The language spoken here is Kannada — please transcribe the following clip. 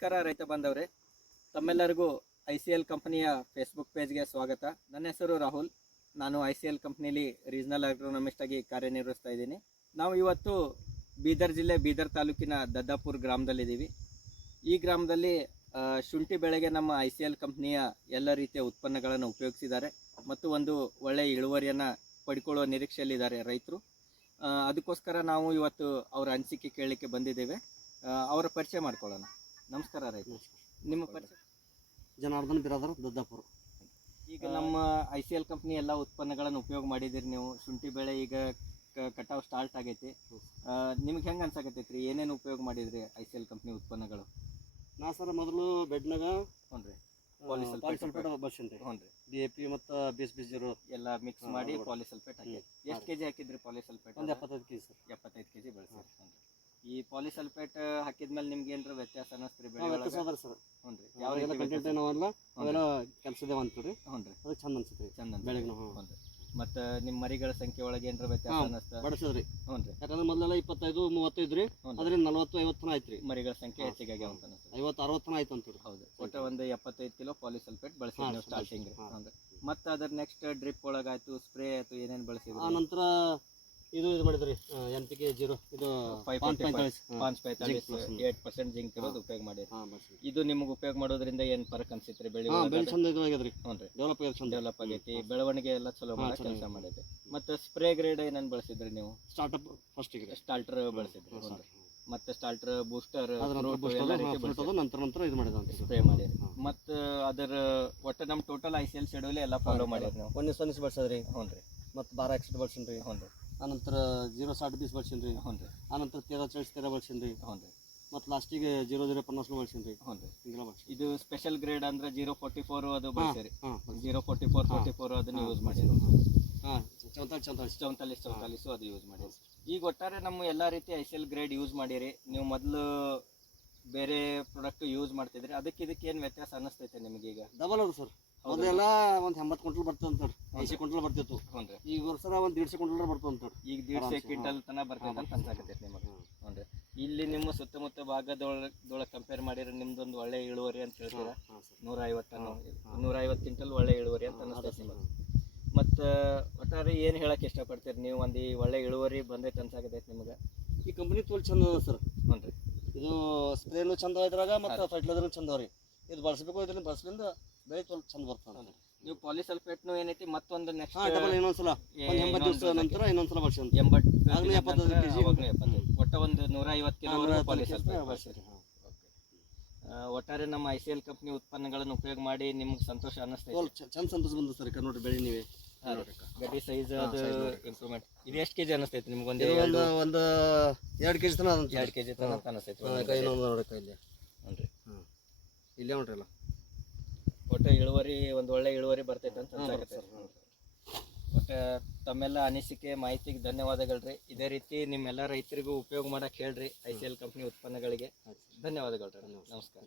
ನಮಸ್ಕಾರ ರೈತ ಬಾಂಧವರೇ, ತಮ್ಮೆಲ್ಲರಿಗೂ ICL ಕಂಪನಿಯ ಫೇಸ್ಬುಕ್ ಪೇಜ್ಗೆ ಸ್ವಾಗತ. ನನ್ನ ಹೆಸರು ರಾಹುಲ್. ನಾನು ICL ಕಂಪ್ನಿಲಿ ರೀಜನಲ್ ಅಗ್ರೋನಮಿಸ್ಟ್ ಆಗಿ ಕಾರ್ಯನಿರ್ವಹಿಸ್ತಾ ಇದ್ದೀನಿ. ನಾವು ಇವತ್ತು ಬೀದರ್ ಜಿಲ್ಲೆ ಬೀದರ್ ತಾಲೂಕಿನ ದದ್ದಾಪುರ ಗ್ರಾಮದಲ್ಲಿದ್ದೀವಿ. ಈ ಗ್ರಾಮದಲ್ಲಿ ಶುಂಠಿ ಬೆಳೆಗೆ ನಮ್ಮ ICL ಕಂಪ್ನಿಯ ಎಲ್ಲ ರೀತಿಯ ಉತ್ಪನ್ನಗಳನ್ನು ಉಪಯೋಗಿಸಿದ್ದಾರೆ ಮತ್ತು ಒಂದು ಒಳ್ಳೆಯ ಇಳುವರಿಯನ್ನು ಪಡ್ಕೊಳ್ಳುವ ನಿರೀಕ್ಷೆಯಲ್ಲಿದ್ದಾರೆ ರೈತರು. ಅದಕ್ಕೋಸ್ಕರ ನಾವು ಇವತ್ತು ಅವರ ಅನಿಸಿಕೆ ಕೇಳಲಿಕ್ಕೆ ಬಂದಿದ್ದೇವೆ. ಅವರ ಪರಿಚಯ ಮಾಡ್ಕೊಳ್ಳೋಣ. ನಮಸ್ಕಾರ ರೈತ, ನಿಮ್ಮ ಪರಿಚಯ? ಜನಾರ್ದನ್ ಬಿರಾದರ್, ದದ್ದಾಪುರ. ಈಗ ನಮ್ಮ ICL ಕಂಪ್ನಿ ಎಲ್ಲ ಉತ್ಪನ್ನಗಳನ್ನು ಉಪಯೋಗ ಮಾಡಿದಿರಿ ನೀವು. ಶುಂಠಿ ಬೆಳೆ ಈಗ ಕಟಾವು ಸ್ಟಾರ್ಟ್ ಆಗೈತಿ. ನಿಮ್ಗೆ ಹೆಂಗೆ ಅನ್ಸಾಕತ್ತೈತ್ರಿ? ಏನೇನು ಉಪಯೋಗ ಮಾಡಿದ್ರಿ ICL ಕಂಪ್ನಿ ಉತ್ಪನ್ನಗಳು? ನಾ ಸರ್ ಮೊದಲು ಬೆಡ್ನಾಗ ಹ್ಞೂ ರೀ, ಪಾಲಿಸಲ್ಫೇಟ್ ಬಳಸಿನಿ ರೀ. ಹ್ಞೂ ರೀ, DAP ಮತ್ತು BS0 ಎಲ್ಲ ಮಿಕ್ಸ್ ಮಾಡಿ ಪಾಲಿಸಲ್ಫೇಟ್ ಹಾಕಿ. ಎಷ್ಟು ಕೆಜಿ ಹಾಕಿದ್ರಿ ಪಾಲಿಸಲ್ಫೇಟ್? ಒಂದು 75 kg ಸರ್. 75 kg ಬೆಳೆಸಿರಿ. ಹ್ಞೂ ರೀ. ಈ ಪಾಲಿಸಲ್ಫೇಟ್ ಹಾಕಿದ್ಮೇಲೆ ನಿಮ್ಗೆ ಏನಾರ ವ್ಯತ್ಯಾಸ ಅನ್ನಿಸ್ತೀರಿ ಬೆಳೆ? ವ್ಯತ್ಯಾಸ ಅದ ಸರ್. ಹ್ಞೂ ರೀ, ಯಾವ ಕಂಟೆಂಟ್ ನಾವೆಲ್ಲ ಅವೆಲ್ಲ ಕೆಲಸದೇವ ಅಂತೀವಿ. ಹ್ಞೂ ರೀ, ಅದು ಚಂದ ಅನ್ಸುತ್ತೆ ರೀ ಚಂದ ಬೆಳೆಗೆ. ಹ್ಞೂ ರೀ. ಮತ್ತು ನಿಮ್ಮ ಮರಿಗಳ ಸಂಖ್ಯೆ ಒಳಗೆ ಏನಾರ ವ್ಯತ್ಯಾಸ ಅನ್ನಿಸ್ತಾ? ಬಡಿಸಿದ್ರಿ. ಹ್ಞೂ ರೀ, ಯಾಕಂದ್ರೆ ಮೊದಲೆಲ್ಲ 25-35 ರೀ, ಅದರಿಂದ 40-50 ತನ ಆಯ್ತು ರೀ. ಮರಿಗಳ ಸಂಖ್ಯೆ ಹೆಚ್ಚಿಗಾಗಿ ಅಂತ ಅನಿಸ್ತದೆ. 50-60 ತನ ಆಯ್ತು ಅಂತೀವಿ. ಹೌದು, ಒಟ್ಟು ಒಂದು 75 ಕಿಲೋ ಪಾಲಿಸಲ್ಫೇಟ್ ಬಳಸಿದ್ರಿ ನೀವು ಸ್ಟಾರ್ಟಿಂಗ್. ಹೌದು. ಮತ್ತು ಅದರ ನೆಕ್ಸ್ಟ್ ಡ್ರಿಪ್ ಒಳಗಾಯ್ತು, ಸ್ಪ್ರೇ ಆಯ್ತು, ಏನೇನು ಬಳಸಿದ್ರಿ? ಆ ನಂತರ ಇದು ಮಾಡಿದ್ರಿ NPK 0 ಇದು 8% ಜಿಂಕ್ ಇರೋದು ಉಪಯೋಗ ಮಾಡಿರಿ. ಇದು ನಿಮ್ಗೆ ಉಪಯೋಗ ಮಾಡೋದ್ರಿಂದ ಏನು ಫರಕ್ ಅನ್ಸಿತ್ರಿ ಬೆಳೆ? ಬೆಳೆ ಚಂದ ಇದು ಆಗ್ಯದ್ರಿ. ಹ್ಞೂ ರೀ, ಡೆವಲಪ್ ಆಗೈತಿ, ಬೆಳವಣಿಗೆ ಎಲ್ಲ ಚಲೋ ಮಾಡೋ ಕೆಲಸ ಮಾಡೈತಿ. ಮತ್ತು ಸ್ಪ್ರೇ ಗ್ರೇಡ್ ಏನೇನು ಬಳಸಿದ್ರಿ ನೀವು? ಸ್ಟಾರ್ಟಪ್ ಫಸ್ಟಿಗೆ ಸ್ಟಾಲ್ಟರ್ ಬಳಸಿದ್ರಿ. ಹ್ಞೂ ರೀ, ಮತ್ತು ಸ್ಟಾಲ್ಟರ್, ಬೂಸ್ಟರ್, ನಂತರ ಇದು ಮಾಡಿದ ಸ್ಪ್ರೇ ಮಾಡಿರಿ. ಮತ್ತು ಅದರ ಒಟ್ಟು ನಮ್ಮ ಟೋಟಲ್ ICL ಶೆಡ್ಯೂಲ್ ಎಲ್ಲ ಫಾಲೋ ಮಾಡಿರಿ ನೀವು? ಒಂದೇ ಬಳಸದ್ರಿ. ಹ್ಞೂ ರೀ, ಮತ್ತು 12 ಎಕ್ಸ್ಟ್ರಾ ಬಳಸಿನಿ ರೀ. ಹ್ಞೂ ರೀ, ಆನಂತರ 0-60-20 ಬಳಸಿನಿ ರೀ. ಹ್ಞೂ ರೀ, ಆನಂತರ 13-40-13 ಬಳಸಿನಿ ರೀ. ಹ್ಞೂ ರೀ, ಮತ್ತು ಲಾಸ್ಟಿಗೆ 0-0-50 ಬಳಸಿನಿ ರೀ. ಹ್ಞೂ ರೀ. ಹಿಂಗೆಲ್ಲ ಬಳಸಿ. ಇದು ಸ್ಪೆಷಲ್ ಗ್ರೇಡ್ ಅಂದ್ರೆ 0-44 ಅದು ಬಳಸಿರಿ. 0-44 ಅದನ್ನು ಯೂಸ್ ಮಾಡಿರಿ. ಹಾಂ, 44 ಅದು ಯೂಸ್ ಮಾಡಿರಿ. ಈಗ ಒಟ್ಟಾರೆ ನಮ್ಮ ಎಲ್ಲ ರೀತಿ ICL ಗ್ರೇಡ್ ಯೂಸ್ ಮಾಡಿರಿ ನೀವು. ಮೊದಲು ಬೇರೆ ಪ್ರಾಡಕ್ಟ್ ಯೂಸ್ ಮಾಡ್ತಿದ್ರಿ, ಅದಕ್ಕೆ ಇದಕ್ಕೆ ಏನು ವ್ಯತ್ಯಾಸ ಅನ್ನಿಸ್ತೈತೆ ನಿಮಗೀಗ? ಡಬಲ್ ಅದು ಸರ್. ಮೊದಲೆಲ್ಲ ಒಂದು 80 ಕ್ವಿಂಟಲ್ ಬರ್ತದೆ ಅಂತಾರೆ, 80 ಕ್ವಿಂಟಲ್ ಬರ್ತಿತ್ತು. ಹ್ಞೂ ರೀ, ಈಗ ವರ್ಷ ಒಂದು 150 ಕ್ವಿಂಟಲ್ ಬರ್ತದೆ ಅಂತಾರೆ. ಈಗ 150 ಕ್ವಿಂಟಲ್ ತನಕ ಬರ್ತೈತೆ ಅಂತ ಅನ್ಸಾಕತ್ತೈತೆ ನಿಮಗೆ. ಹ್ಞೂ ರೀ, ಇಲ್ಲಿ ನಿಮ್ಮ ಸುತ್ತಮುತ್ತ ಭಾಗದೊಳಗೆ ಕಂಪೇರ್ ಮಾಡಿದ್ರೆ ನಿಮ್ದೊಂದು ಒಳ್ಳೆ ಇಳುವರಿ ಅಂತ ಹೇಳ್ತೀರಾ? 150 ಕ್ವಿಂಟಲ್ ಒಳ್ಳೆ ಇಳುವರಿ ಅಂತ ಅನಿಸ್ತೈತೆ ನಿಮಗೆ. ಮತ್ತು ಒಟ್ಟಾರೆ ಏನು ಹೇಳಕ್ಕೆ ಇಷ್ಟಪಡ್ತೀರಿ ನೀವು? ಒಂದು ಒಳ್ಳೆ ಇಳುವರಿ ಬಂದೈತೆ ಅನ್ಸಾಕತ್ತೈತೆ ನಿಮಗೆ? ಈ ಕಂಪ್ನಿ ತೋಲ್ ಚಂದ ಅದ ಸರ್. ಹ್ಞೂ ರೀ, ಇದು ಸ್ಪ್ರೇನು ಚಂದ ಇದ್ರಾಗ ಮತ್ತು ಫರ್ಟಿಲೈಸರ್ ಚಂದ ರೀ. ಇದು ಬಳಸಬೇಕು, ಇದರಿಂದ ಬಳಸಲಿಂದ ಬೆಳೆ ತೋಲ್ ಚಂದ ಬರ್ತದೆ. ನೀವು ಪಾಲಿಸಲ್ಫೇಟ್ನು ಏನೈತಿ ಮತ್ತೊಂದು ನೆಕ್ಸ್ಟ್ ಡಬಲ್ ಇನ್ನೊಂದ್ಸಲ 80 ದಿವಸ ನಂತರ ಇನ್ನೊಂದ್ಸಲ ಬಳಸಿ 75 kg ಒಟ್ಟು ಒಂದು 150 ಕಿಲೋ ಪಾಲಿಸಲ್ಫೇಟ್ ಬಳಸಿರಿ. ಒಟ್ಟಾರೆ ನಮ್ಮ ICL ಕಂಪ್ನಿ ಉತ್ಪನ್ನಗಳನ್ನು ಉಪಯೋಗ ಮಾಡಿ ನಿಮ್ಗೆ ಸಂತೋಷ ಅನ್ನಿಸ್ತೈತೆ? ಚಂದ ಸಂತೋಷ ಬಂದ ಸರ್. ನೋಡಿ ಬೆಳೆ ನೀವೇ ಗಡ್ಡಿ ಸೈಜ್ ಅದು ಇಂಪ್ರೂವ್ಮೆಂಟ್. ಇದು ಎಷ್ಟು ಕೆಜಿ ಅನ್ನಿಸ್ತೈತೆ ನಿಮ್ಗೆ? ಒಂದು 2 kg ತನ 2 kg ತನಕ ಅನ್ನಿಸ್ತೈತೆ. ಇಲ್ಲಿ ಹ್ಞೂ ರೀ, ಇಲ್ಲೇ ನೋಡ್ರಿ ಎಲ್ಲ ಒಟ್ಟು ಇಳುವರಿ ಒಂದು ಒಳ್ಳೆ ಇಳುವರಿ ಬರ್ತೈತೆ ಅಂತ ಅನ್ಸಾಕತ್ತೆ. ಒಟ್ಟು ತಮ್ಮೆಲ್ಲ ಅನಿಸಿಕೆ ಮಾಹಿತಿಗೆ ಧನ್ಯವಾದಗಳು ರೀ. ಇದೇ ರೀತಿ ನಿಮ್ಮೆಲ್ಲ ರೈತರಿಗೂ ಉಪಯೋಗ ಮಾಡಕ್ಕೆ ಹೇಳ್ರಿ ICL ಕಂಪ್ನಿ ಉತ್ಪನ್ನಗಳಿಗೆ. ಧನ್ಯವಾದಗಳು ರೀ. ನಮಸ್ಕಾರ.